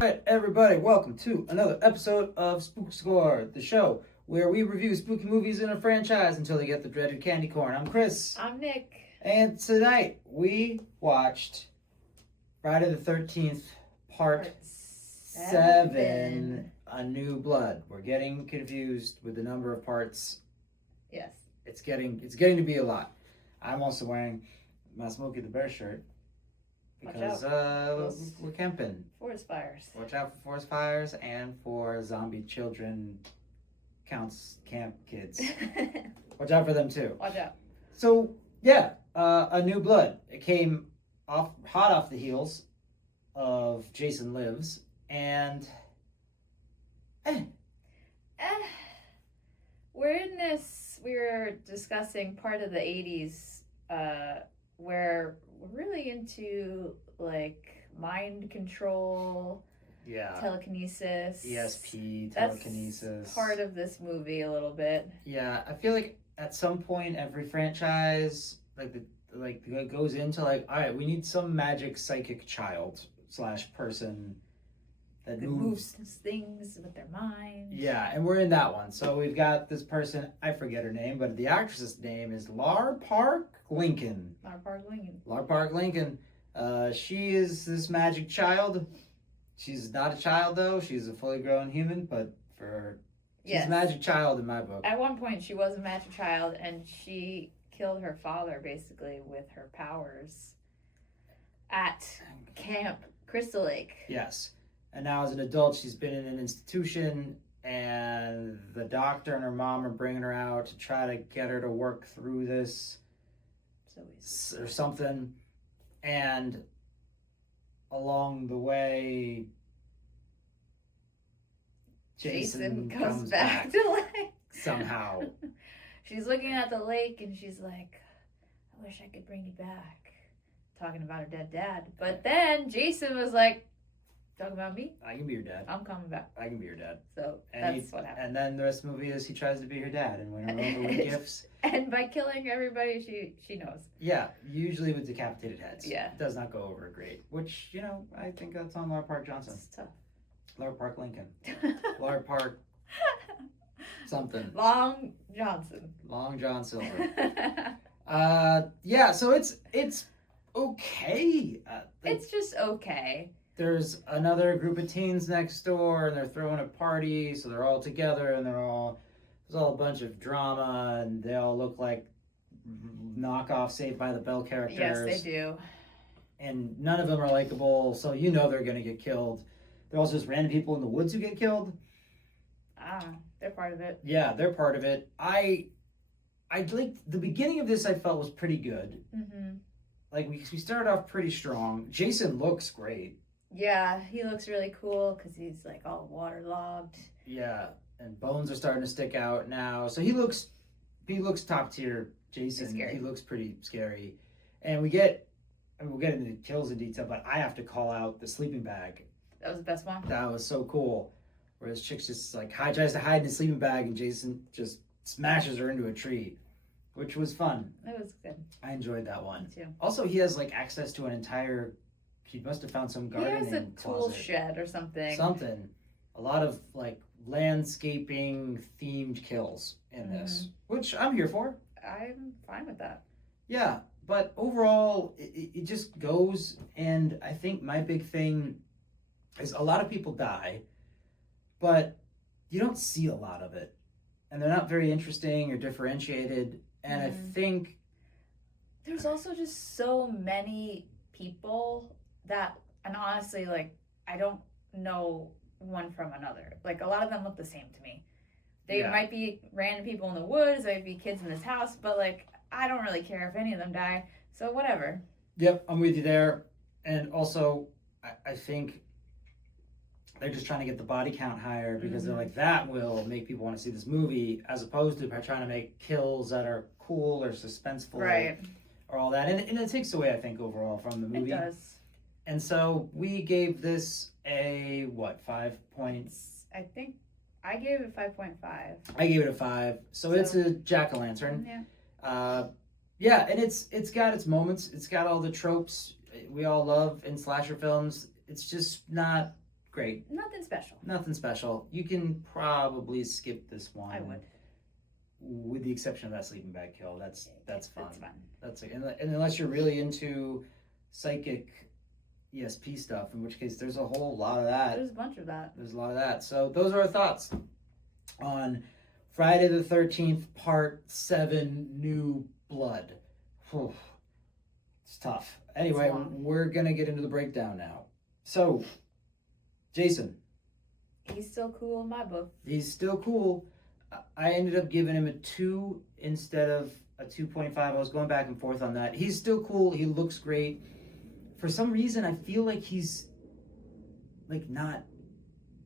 Alright, everybody, welcome to another episode of Spook Score, the show where we review spooky movies in a franchise until they get the dreaded candy corn. I'm Chris. I'm Nick. And tonight we watched Friday the 13th, Part 7, A New Blood. We're getting confused with the number of parts. Yes. It's getting to be a lot. I'm also wearing my Smokey the Bear shirt. Because we're camping. Forest fires. Watch out for forest fires and for zombie children camp kids. Watch out for them too. Watch out. So yeah, A New Blood. It came hot off the heels of Jason Lives, and we're in this. We were discussing part of the 80s where we're really into like mind control, telekinesis, ESP, telekinesis. That's part of this movie a little bit. Yeah, I feel like at some point every franchise goes into like, all right, we need some magic psychic child / person that moves things with their mind. Yeah, and we're in that one. So we've got this person, I forget her name, but the actress's name is Lar Park Lincoln. Lar Park Lincoln. She is this magic child. She's not a child though. She's a fully grown human, but she's a magic child in my book. At one point she was a magic child and she killed her father basically with her powers at Camp Crystal Lake. Yes. And now as an adult, she's been in an institution, and the doctor and her mom are bringing her out to try to get her to work through this or something. And along the way, Jason comes back to life. Somehow. She's looking at the lake and she's like, I wish I could bring you back. Talking about her dead dad. But then Jason was like, talking about me? I can be your dad. I'm coming back. I can be your dad. So that's what happened. And then the rest of the movie is he tries to be her dad and win her over with gifts. And by killing everybody, she knows. Yeah, usually with decapitated heads. Yeah. It does not go over great. Which, I think that's on Lar Park Johnson. It's tough. Lar Park Lincoln. Lar Park something. Long Johnson. Long John Silver. Yeah, so it's okay. It's just okay. There's another group of teens next door, and they're throwing a party, so they're all together, and there's all a bunch of drama, and they all look like knockoff Saved by the Bell characters. Yes, they do. And none of them are likable, so they're going to get killed. They're also just random people in the woods who get killed. They're part of it. Yeah, they're part of it. I liked the beginning of this. I felt was pretty good. Mm-hmm. Like we started off pretty strong. Jason looks great. Yeah, he looks really cool because he's like all waterlogged. Yeah, and bones are starting to stick out now. So he looks top tier. Jason, he looks pretty scary. And we'll get into the kills in detail, but I have to call out the sleeping bag. That was the best one. That was so cool. Where this chick just like tries to hide in a sleeping bag, and Jason just smashes her into a tree, which was fun. It was good. I enjoyed that one. Me too. Also, he has like access to an entire. He must have found some gardening He has a tool closet. shed or something. A lot of like landscaping themed kills in this, which I'm here for. I'm fine with that. Yeah, but overall, it just goes. And I think my big thing is a lot of people die, but you don't see a lot of it, and they're not very interesting or differentiated. And I think there's also just so many people that, and honestly, like, I don't know one from another. Like, a lot of them look the same to me. They might be random people in the woods, they might be kids in this house, but, like, I don't really care if any of them die, so whatever. Yep, I'm with you there. And also, I think they're just trying to get the body count higher because they're like, that will make people want to see this movie, as opposed to by trying to make kills that are cool or suspenseful. Right. Or all that. And it takes away, I think, overall from the movie. It does. And so we gave this a, 5 points? I think I gave it 5.5. I gave it a 5. So it's a jack-o'-lantern. Yeah. Yeah, and it's got its moments. It's got all the tropes we all love in slasher films. It's just not great. Nothing special. Nothing special. You can probably skip this one. I would. With the exception of that sleeping bag kill. That's fun. That's fun. That's and unless you're really into psychic ESP stuff, in which case there's a whole lot of that. There's a bunch of that. There's a lot of that. So those are our thoughts on Friday the 13th, Part 7, New Blood. Whew. It's tough. Anyway, we're going to get into the breakdown now. So, Jason. He's still cool in my book. He's still cool. I ended up giving him a 2 instead of a 2.5. I was going back and forth on that. He's still cool. He looks great. For some reason, I feel like he's like not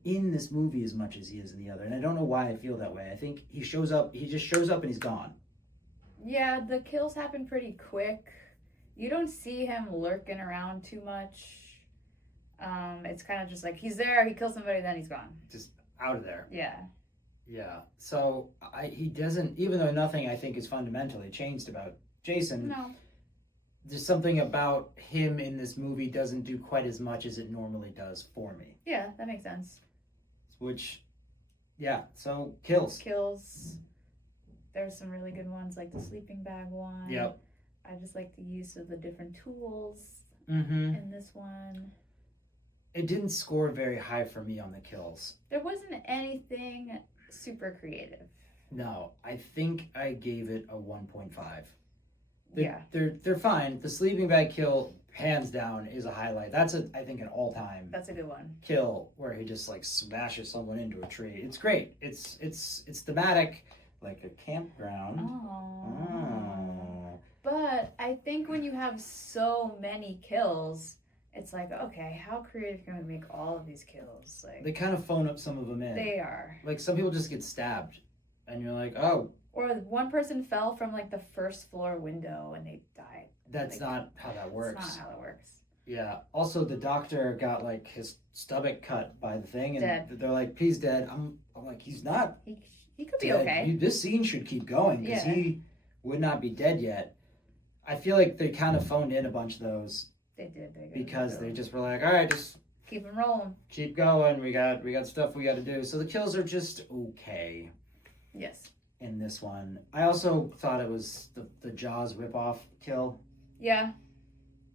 in this movie as much as he is in the other. And I don't know why I feel that way. I think he just shows up and he's gone. Yeah, the kills happen pretty quick. You don't see him lurking around too much. It's kind of just like he's there, he kills somebody, then he's gone. Just out of there. Yeah. Yeah. So he doesn't, even though nothing I think is fundamentally changed about Jason. No. There's something about him in this movie doesn't do quite as much as it normally does for me. Yeah, that makes sense. Which, yeah, so kills. There's some really good ones, like the sleeping bag one. Yep. I just like the use of the different tools in this one. It didn't score very high for me on the kills. There wasn't anything super creative. No, I think I gave it a 1.5. Yeah. They're fine. The sleeping bag kill, hands down, is a highlight. That's I think an all-time. That's a good one. Kill where he just like smashes someone into a tree. It's great. It's thematic, like a campground. Oh. But I think when you have so many kills, it's like, okay, how creative can we make all of these kills? Like, they kind of phone up some of them in. They are. Like some people just get stabbed, and you're like, oh. Or one person fell from like the first floor window and they died. That's not how that works. That's not how it works. Yeah. Also, the doctor got like his stomach cut by the thing, and dead. They're like, he's dead. I'm like, he's not. He could dead. be okay. This scene should keep going because he would not be dead yet. I feel like they kind of phoned in a bunch of those. They did. Because they just were like, all right, just keep them rolling. Keep going. We got stuff we got to do. So the kills are just okay. Yes. In this one, I also thought it was the Jaws ripoff kill. Yeah.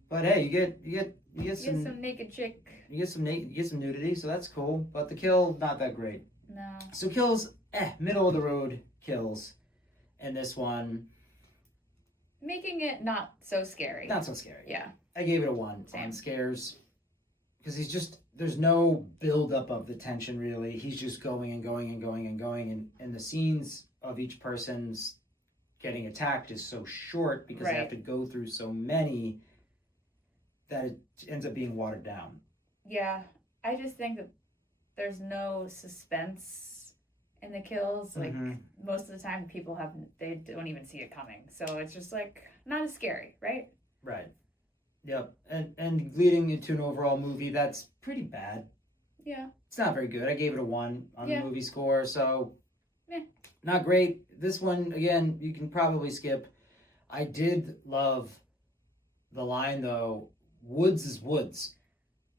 But hey, you get some naked chick. You get some nudity, so that's cool. But the kill, not that great. No. So kills, middle of the road kills, and this one making it not so scary. Not so scary. Yeah. I gave it a 1 on scares because there's no build up of the tension really. He's just going and going and going and going, and the scenes of each person's getting attacked is so short because they have to go through so many that it ends up being watered down. Yeah, I just think that there's no suspense in the kills. Like most of the time, they don't even see it coming, so it's just like not as scary, right? Right. Yep, and leading into an overall movie that's pretty bad. Yeah. It's not very good. I gave it a 1 on the movie score, so not great. This one, again, you can probably skip. I did love the line, though, woods is woods.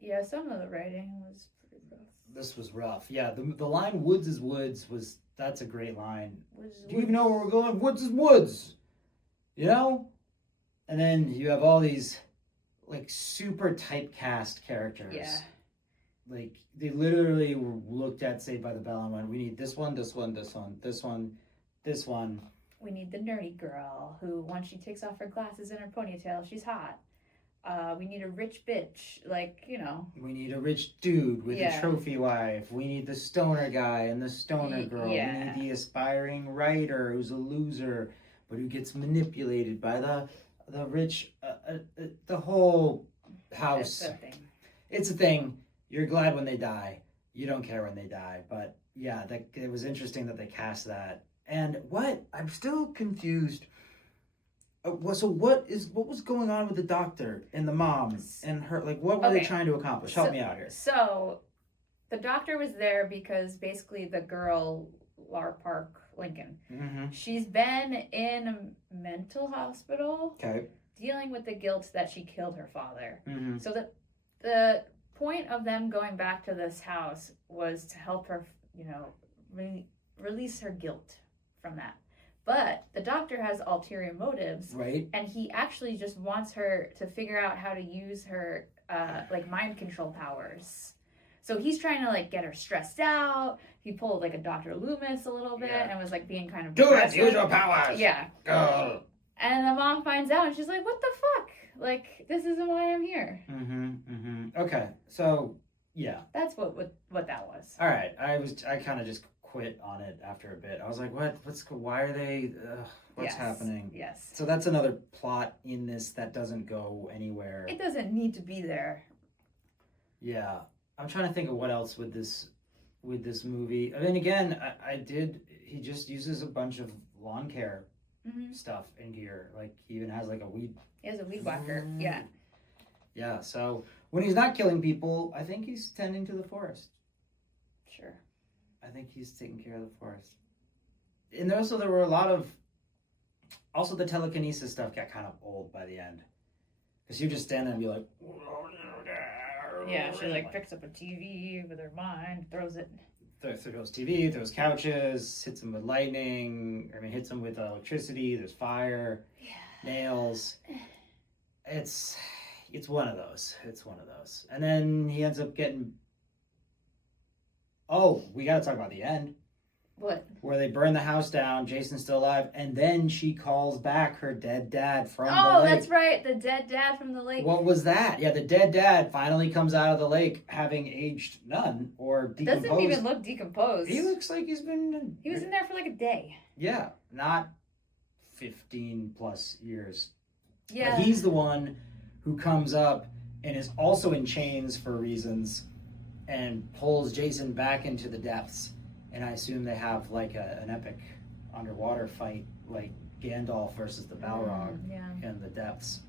Yeah, some of the writing was pretty rough. This was rough. Yeah, the line woods is woods that's a great line. Do you even woods. know where we're going? Woods is woods. You know? And then you have all these like super typecast characters. Yeah. Like they literally looked at Saved by the Bell and went, we need this one, this one, this one, this one, this one. We need the nerdy girl who, once she takes off her glasses and her ponytail, she's hot. We need a rich bitch, like, you know. We need a rich dude with a trophy wife. We need the stoner guy and the stoner girl. Yeah. We need the aspiring writer who's a loser, but who gets manipulated by the rich, the whole house. That's the thing. It's a thing. You're glad when they die. You don't care when they die. But yeah, it was interesting that they cast that. And what? I'm still confused. So what was going on with the doctor and the mom and her? Like, what were they trying to accomplish? Help me out here. So, the doctor was there because basically the girl, Lar Park Lincoln, she's been in a mental hospital, dealing with the guilt that she killed her father. So the point of them going back to this house was to help her, you know, release her guilt from that. But the doctor has ulterior motives, right? And he actually just wants her to figure out how to use her like mind control powers. So he's trying to like get her stressed out. He pulled like a Dr. Loomis a little bit and was like being kind of do aggressive. it, use your powers. Yeah. Go. And the mom finds out and she's like, "What the fuck? Like, this isn't why I'm here." Okay, so yeah, that's what that was. All right, I kind of just quit on it after a bit. I was like, why are they? What's happening? Yes. So that's another plot in this that doesn't go anywhere. It doesn't need to be there. Yeah, I'm trying to think of what else with this movie. I mean, again, he just uses a bunch of lawn care stuff in here. Like he even has like a weed. He has a weed whacker. Yeah. Yeah. So when he's not killing people, I think he's tending to the forest. Sure. I think he's taking care of the forest. And there were a lot of. Also, the telekinesis stuff got kind of old by the end, because you just stand there and be like. Yeah, she like picks up a TV with her mind, throws it. Throws TV, throws couches, hits them with lightning. I mean, hits them with electricity. There's fire, nails. It's one of those. It's one of those. And then he ends up getting. Oh, we got to talk about the end. What? Where they burn the house down, Jason's still alive, and then she calls back her dead dad from the lake. Oh, that's right, the dead dad from the lake. What was that? Yeah, the dead dad finally comes out of the lake having aged none or decomposed. Doesn't even look decomposed. He looks like he's been... He was in there for like a day. Yeah, not 15 plus years. Yeah. But he's the one who comes up and is also in chains for reasons and pulls Jason back into the depths. And I assume they have like an epic underwater fight, like Gandalf versus the Balrog in the depths.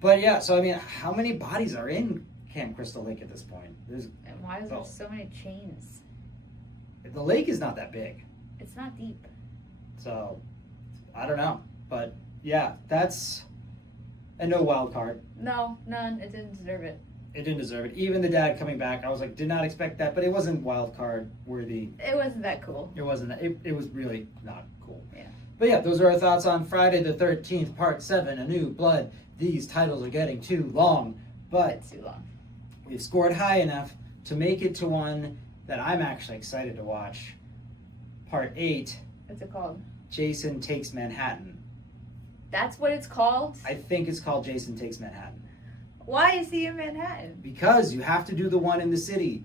But yeah, so I mean, how many bodies are in Camp Crystal Lake at this point? And why is there so many chains? The lake is not that big. It's not deep. So, I don't know. But yeah, that's... And no wild card. No, none. It didn't deserve it. It didn't deserve it. Even the dad coming back, I was like, did not expect that, but it wasn't wild card worthy. It wasn't that cool. It wasn't. It was really not cool. Yeah. But yeah, those are our thoughts on Friday the 13th, Part 7, A New Blood. These titles are getting too long, but it's too long. We've scored high enough to make it to one that I'm actually excited to watch. Part 8. What's it called? Jason Takes Manhattan. That's what it's called? I think it's called Jason Takes Manhattan. Why is he in Manhattan? Because you have to do the one in the city.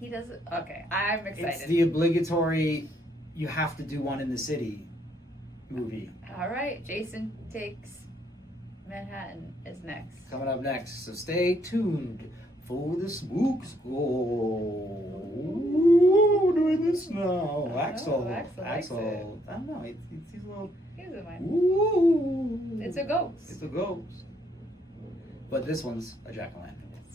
He doesn't. Okay, I'm excited. It's the obligatory, you have to do one in the city movie. All right, Jason Takes Manhattan is next. Coming up next, so stay tuned for the Spook Score. Ooh, doing this now. Axel. I don't know. He's a little. He's a man. Ooh. It's a ghost. It's a ghost. But this one's a jack-o'-lantern.